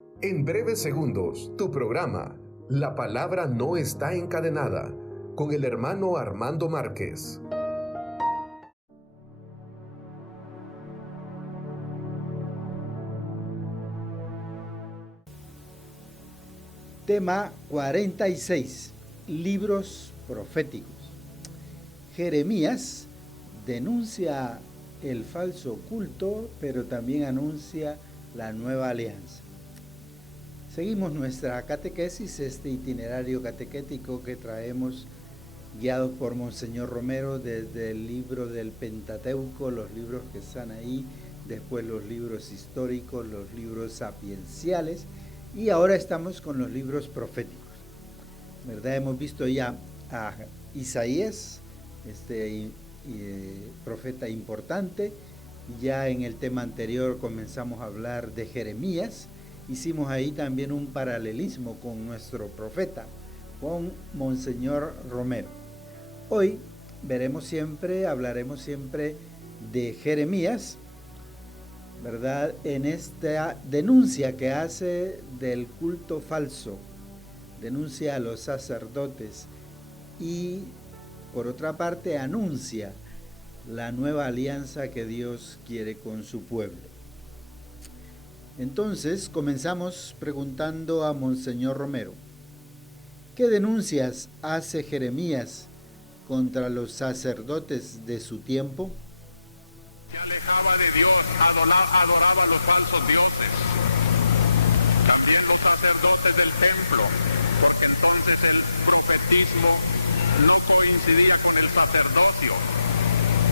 En breves segundos, tu programa, La Palabra No Está Encadenada, con el hermano Armando Márquez. Tema 46. Libros proféticos. Jeremías denuncia el falso culto, pero también anuncia la nueva alianza. Seguimos nuestra catequesis, este itinerario catequético que traemos guiados por Monseñor Romero desde el libro del Pentateuco, los libros que están ahí, después los libros históricos, los libros sapienciales, y ahora estamos con los libros proféticos, ¿verdad? Hemos visto ya a Isaías, profeta importante. Ya en el tema anterior comenzamos a hablar de Jeremías. Hicimos ahí también un paralelismo con nuestro profeta, con Monseñor Romero. Hoy hablaremos siempre de Jeremías, ¿verdad? En esta denuncia que hace del culto falso, denuncia a los sacerdotes y, por otra parte, anuncia la nueva alianza que Dios quiere con su pueblo. Entonces, comenzamos preguntando a Monseñor Romero, ¿qué denuncias hace Jeremías contra los sacerdotes de su tiempo? Se alejaba de Dios, adoraba a los falsos dioses. También los sacerdotes del templo, porque entonces el profetismo no coincidía con el sacerdocio.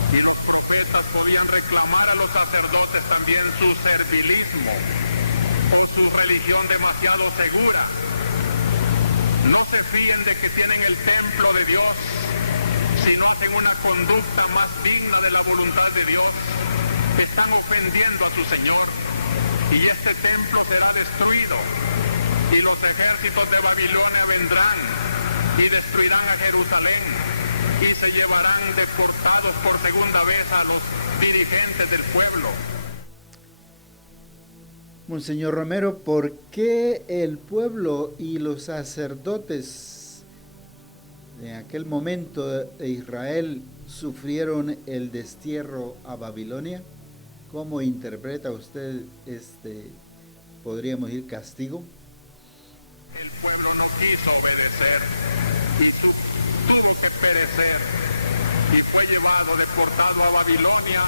Y los profetas podían reclamar a los sacerdotes también su servilismo o su religión demasiado segura. No se fíen de que tienen el templo de Dios, si no hacen una conducta más digna de la voluntad de Dios. Están ofendiendo a su Señor, y este templo será destruido, y los ejércitos de Babilonia vendrán y destruirán a Jerusalén, y se llevarán deportados por segunda vez a los dirigentes del pueblo. Monseñor Romero, ¿por qué el pueblo y los sacerdotes en aquel momento de Israel sufrieron el destierro a Babilonia? ¿Cómo interpreta usted podríamos decir, castigo? El pueblo no quiso obedecer y tuvo que perecer, y fue llevado, deportado a Babilonia,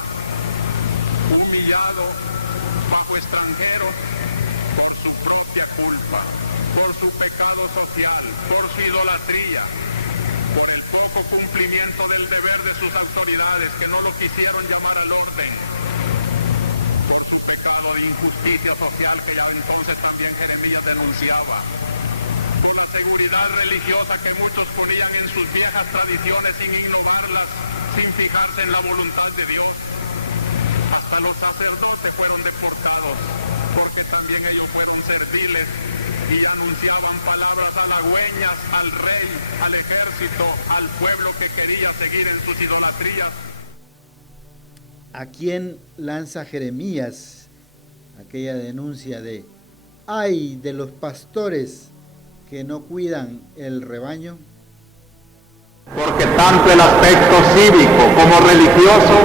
humillado bajo extranjeros por su propia culpa, por su pecado social, por su idolatría, por el poco cumplimiento del deber de sus autoridades que no lo quisieron llamar al orden, por su pecado de injusticia social que ya entonces también Jeremías denunciaba, por la seguridad religiosa que muchos ponían en sus viejas tradiciones sin innovarlas, sin fijarse en la voluntad de Dios. Hasta los sacerdotes fueron deportados, porque también ellos fueron serviles y anunciaban palabras halagüeñas al rey, al ejército, al pueblo que quería seguir en sus idolatrías. ¿A quién lanza Jeremías aquella denuncia de ¡ay de los pastores que no cuidan el rebaño? Porque tanto el aspecto cívico como religioso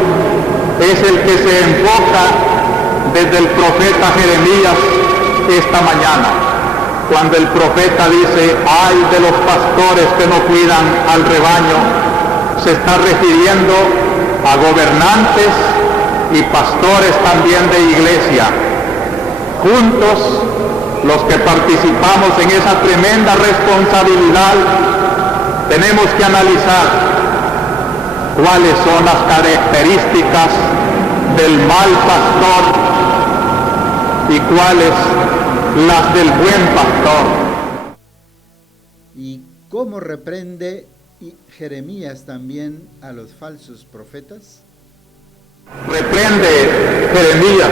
es el que se enfoca desde el profeta Jeremías esta mañana, cuando el profeta dice ¡ay de los pastores que no cuidan al rebaño! Se está refiriendo a gobernantes y pastores también de iglesia. Juntos, los que participamos en esa tremenda responsabilidad, tenemos que analizar cuáles son las características del mal pastor y cuáles las del buen pastor. ¿Y cómo reprende Jeremías también a los falsos profetas? Reprende Jeremías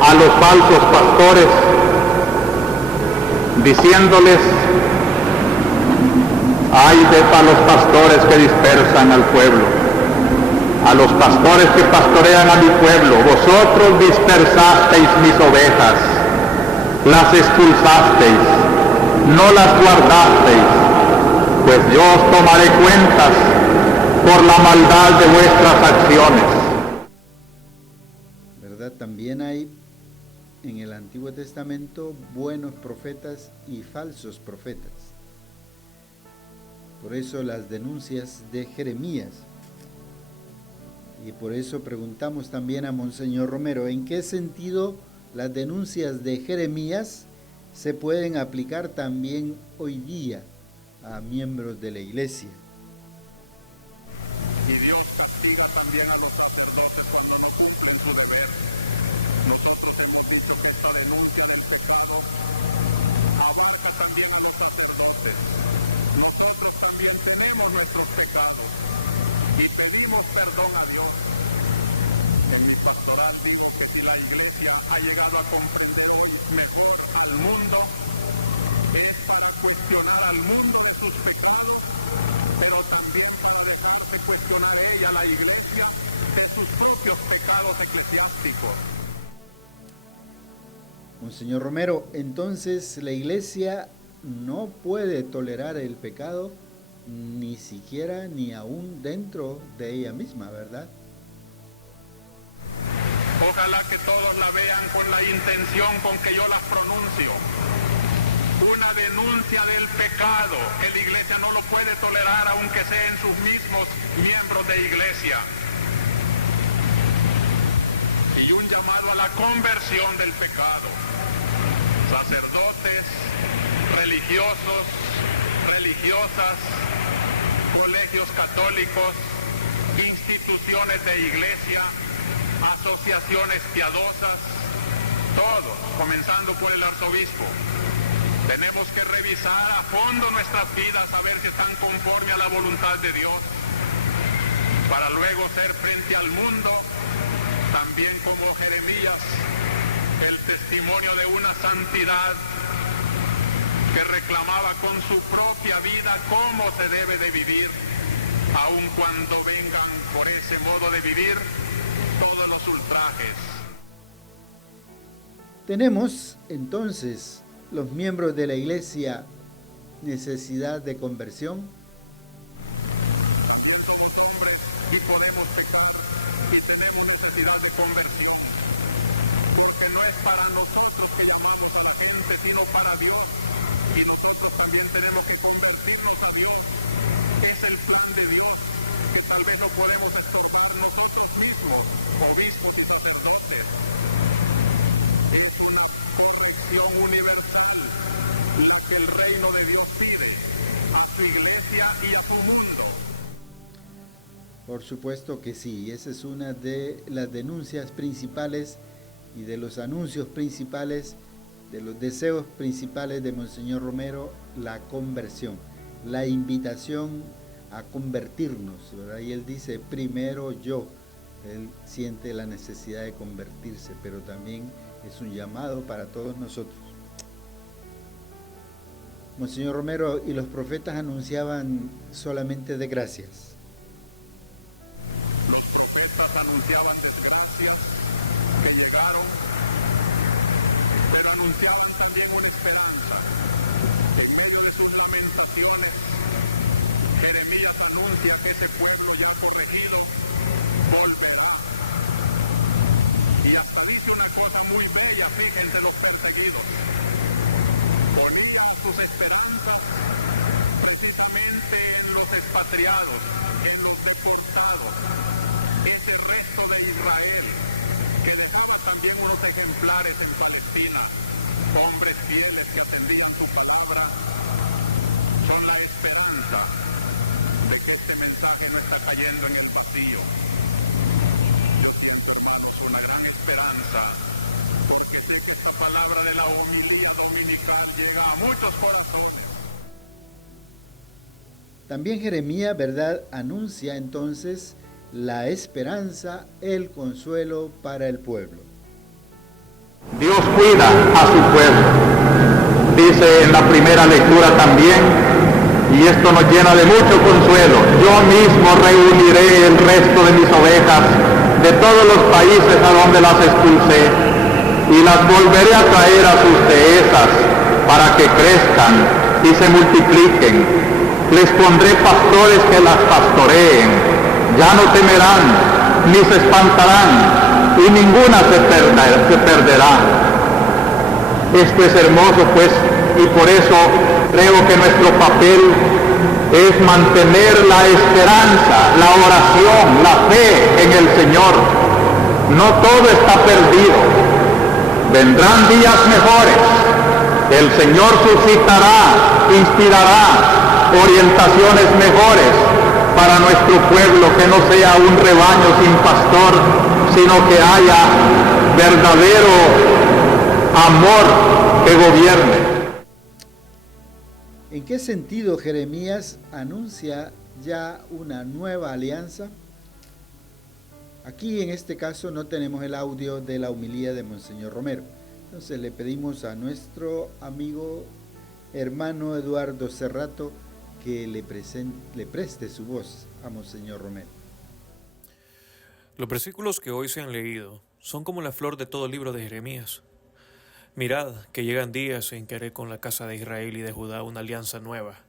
a los falsos pastores diciéndoles: ay de los pastores que dispersan al pueblo, a los pastores que pastorean a mi pueblo, vosotros dispersasteis mis ovejas. las expulsasteis, no las guardasteis, pues yo os tomaré cuentas por la maldad de vuestras acciones. ¿Verdad? También hay en el Antiguo Testamento buenos profetas y falsos profetas. Por eso las denuncias de Jeremías. Y por eso preguntamos también a Monseñor Romero, ¿en qué sentido las denuncias de Jeremías se pueden aplicar también hoy día a miembros de la Iglesia? Y Dios castiga también a los sacerdotes cuando no cumplen su deber. Nosotros hemos dicho que esta denuncia del pecado abarca también a los sacerdotes. Nosotros también tenemos nuestros pecados y pedimos perdón a Dios. En mi pastoral digo que si la Iglesia ha llegado a comprender hoy mejor al mundo, es para cuestionar al mundo de sus pecados, pero también para dejarse cuestionar ella, la Iglesia, de sus propios pecados eclesiásticos. Monseñor Romero, entonces la Iglesia no puede tolerar el pecado ni siquiera ni aún dentro de ella misma, ¿verdad? Ojalá que todos la vean con la intención con que yo las pronuncio. Una denuncia del pecado que la Iglesia no lo puede tolerar aunque sean sus mismos miembros de Iglesia. Y un llamado a la conversión del pecado. Sacerdotes, religiosos, religiosas, colegios católicos, instituciones de Iglesia, asociaciones piadosas, todos, comenzando por el arzobispo. Tenemos que revisar a fondo nuestras vidas, a ver si están conforme a la voluntad de Dios, para luego ser frente al mundo, también como Jeremías, el testimonio de una santidad que reclamaba con su propia vida cómo se debe de vivir, aun cuando vengan por ese modo de vivir todos los ultrajes. Tenemos entonces los miembros de la Iglesia necesidad de conversión. También somos hombres y podemos pecar y tenemos necesidad de conversión, porque no es para nosotros que llamamos a la gente, sino para Dios, y nosotros también tenemos que convertirnos a Dios. Es el plan de Dios, que tal vez no podemos estorbar nosotros mismos, obispos y sacerdotes. Es una corrección universal lo que el reino de Dios pide a su Iglesia y a su mundo. Por supuesto que sí, esa es una de las denuncias principales y de los anuncios principales, de los deseos principales de Monseñor Romero, la conversión, la invitación a convertirnos, ¿verdad? Y él dice, primero yo, él siente la necesidad de convertirse, pero también es un llamado para todos nosotros. Monseñor Romero, y los profetas anunciaban solamente desgracias. Los profetas anunciaban desgracias que llegaron, pero anunciaban también una esperanza. En medio de sus lamentaciones, Jeremías anuncia que ese pueblo ya corregido volverá. Y hasta dice una cosa muy bella, fíjense, los perseguidos. Ponía sus esperanzas precisamente en los expatriados, en los deportados, ese resto de Israel, que dejaba también unos ejemplares en Palestina, hombres fieles que atendían su palabra. Son la esperanza de que este mensaje no está cayendo en el vacío. Yo siento, hermanos, una gran esperanza, porque sé que esta palabra de la homilía dominical llega a muchos corazones. También Jeremías, ¿verdad?, anuncia entonces la esperanza, el consuelo para el pueblo. Dios cuida a su pueblo, dice en la primera lectura también, y esto nos llena de mucho consuelo. Yo mismo reuniré el resto de mis ovejas de todos los países a donde las expulsé, y las volveré a traer a sus dehesas para que crezcan y se multipliquen. Les pondré pastores que las pastoreen, ya no temerán ni se espantarán, y ninguna se perderá. Esto es hermoso, pues, y por eso creo que nuestro papel es mantener la esperanza, la oración, la fe en el Señor. No todo está perdido. Vendrán días mejores. El Señor suscitará, inspirará orientaciones mejores para nuestro pueblo, que no sea un rebaño sin pastor, sino que haya verdadero amor que gobierne. ¿En qué sentido Jeremías anuncia ya una nueva alianza? Aquí en este caso no tenemos el audio de la homilía de Monseñor Romero. Entonces le pedimos a nuestro amigo hermano Eduardo Cerrato que le preste su voz a Monseñor Romero. Los versículos que hoy se han leído son como la flor de todo libro de Jeremías. Mirad, que llegan días en que haré con la casa de Israel y de Judá una alianza nueva,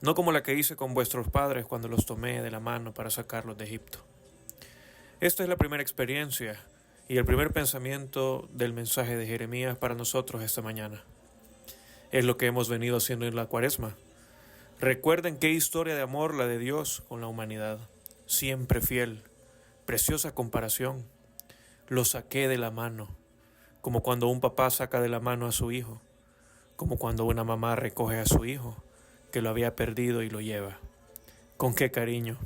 no como la que hice con vuestros padres cuando los tomé de la mano para sacarlos de Egipto. Esta es la primera experiencia y el primer pensamiento del mensaje de Jeremías para nosotros esta mañana. Es lo que hemos venido haciendo en la Cuaresma. Recuerden qué historia de amor la de Dios con la humanidad, siempre fiel, preciosa comparación. Lo saqué de la mano, como cuando un papá saca de la mano a su hijo, como cuando una mamá recoge a su hijo, que lo había perdido y lo lleva. Con qué cariño.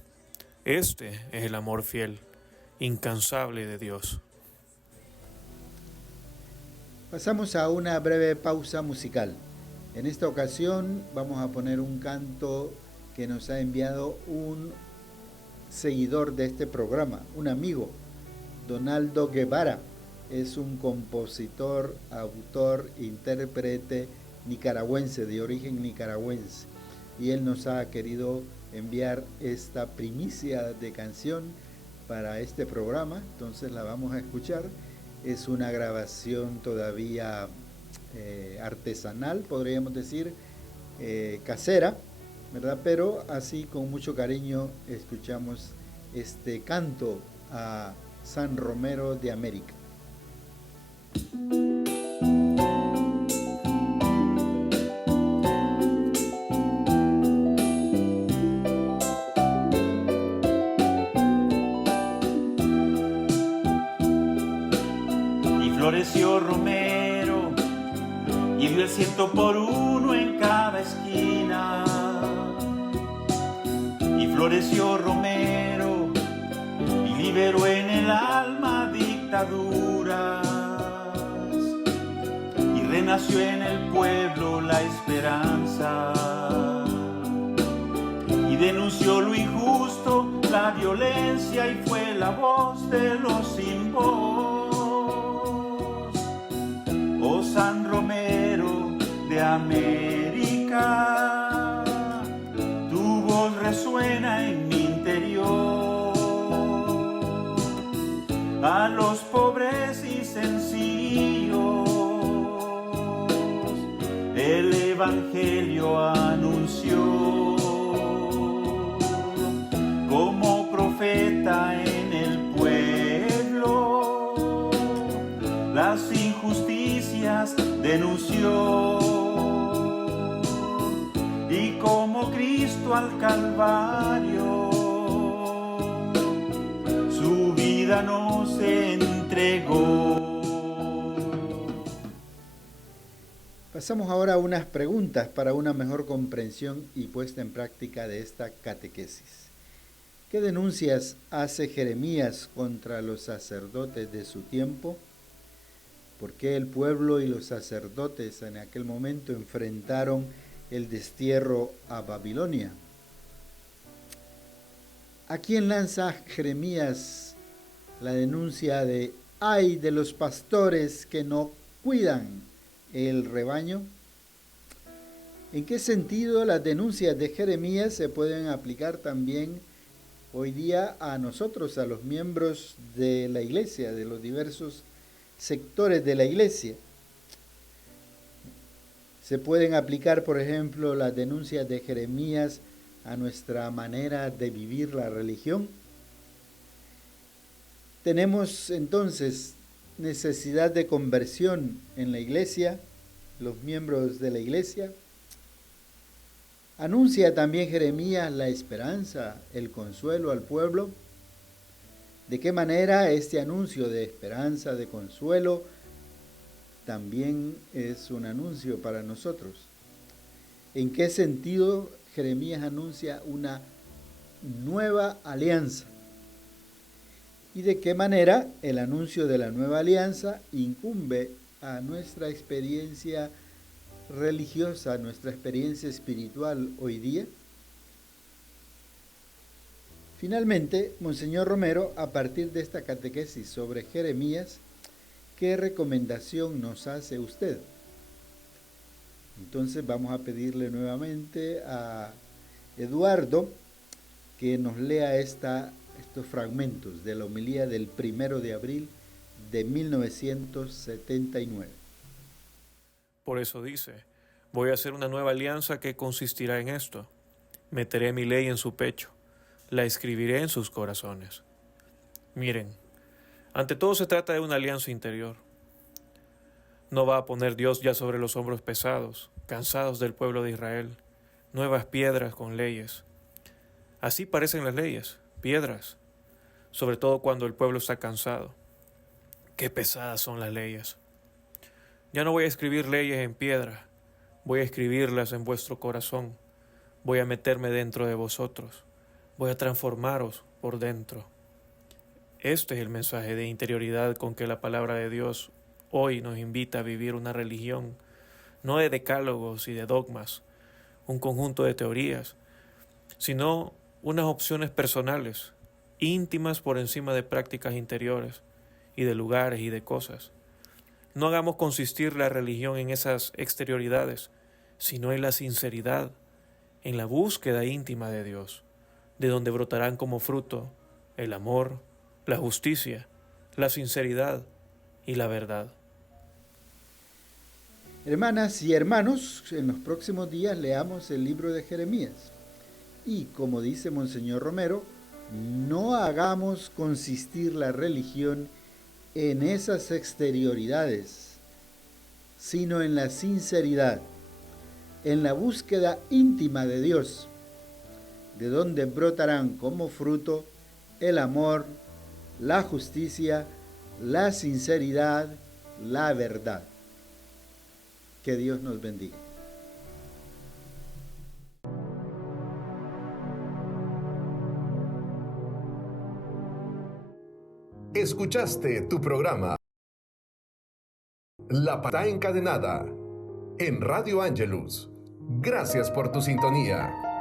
Este es el amor fiel, incansable de Dios. Pasamos a una breve pausa musical. En esta ocasión vamos a poner un canto que nos ha enviado un seguidor de este programa, un amigo, Donaldo Guevara. Es un compositor, autor, intérprete nicaragüense, de origen nicaragüense. Y él nos ha querido enviar esta primicia de canción para este programa. Entonces la vamos a escuchar. Es una grabación todavía artesanal, podríamos decir, casera, ¿verdad? Pero así con mucho cariño escuchamos este canto a San Romero de América. Y floreció Romero y dio el 100 por 1 en cada esquina. Y floreció Romero y liberó en el alma dictaduras. Y renació en el pueblo la esperanza. Y denunció lo injusto, la violencia, y fue la voz de los sin voz. Oh San Romero de América, tu voz resuena en mi interior. A los pobres y sencillos el Evangelio anunció. Como profeta en el pueblo, las injusticias denunció. Y como Cristo al Calvario, su vida nos entregó. Pasamos ahora a unas preguntas para una mejor comprensión y puesta en práctica de esta catequesis. ¿Qué denuncias hace Jeremías contra los sacerdotes de su tiempo? ¿Por qué el pueblo y los sacerdotes en aquel momento enfrentaron el destierro a Babilonia? ¿A quién lanza Jeremías la denuncia de ¡ay de los pastores que no cuidan el rebaño? ¿En qué sentido las denuncias de Jeremías se pueden aplicar también hoy día a nosotros, a los miembros de la iglesia, de los diversos sectores de la iglesia. Se pueden aplicar, por ejemplo, las denuncias de Jeremías a nuestra manera de vivir la religión. Tenemos entonces necesidad de conversión en la iglesia, los miembros de la iglesia. Anuncia también Jeremías la esperanza, el consuelo al pueblo. ¿De qué manera este anuncio de esperanza, de consuelo, también es un anuncio para nosotros? ¿En qué sentido Jeremías anuncia una nueva alianza? ¿Y de qué manera el anuncio de la nueva alianza incumbe a nuestra experiencia religiosa, nuestra experiencia espiritual hoy día? Finalmente, Monseñor Romero, a partir de esta catequesis sobre Jeremías, ¿qué recomendación nos hace usted? Entonces vamos a pedirle nuevamente a Eduardo que nos lea estos fragmentos de la homilía del 1 de abril de 1979. Por eso dice, voy a hacer una nueva alianza que consistirá en esto. Meteré mi ley en su pecho, la escribiré en sus corazones. Miren, ante todo se trata de una alianza interior. No va a poner Dios ya sobre los hombros pesados, cansados del pueblo de Israel, nuevas piedras con leyes. Así parecen las leyes, piedras, sobre todo cuando el pueblo está cansado. Qué pesadas son las leyes. Ya no voy a escribir leyes en piedra, voy a escribirlas en vuestro corazón, voy a meterme dentro de vosotros, voy a transformaros por dentro. Este es el mensaje de interioridad con que la palabra de Dios hoy nos invita a vivir una religión, no de decálogos y de dogmas, un conjunto de teorías, sino unas opciones personales, íntimas por encima de prácticas interiores y de lugares y de cosas. No hagamos consistir la religión en esas exterioridades, sino en la sinceridad, en la búsqueda íntima de Dios, de donde brotarán como fruto el amor, la justicia, la sinceridad y la verdad. Hermanas y hermanos, en los próximos días leamos el libro de Jeremías. Y como dice Monseñor Romero, no hagamos consistir la religión en esas exterioridades, sino en la sinceridad, en la búsqueda íntima de Dios, de donde brotarán como fruto el amor, la justicia, la sinceridad, la verdad. Que Dios nos bendiga. Escuchaste tu programa La Palabra Encadenada en Radio Angelus. Gracias por tu sintonía.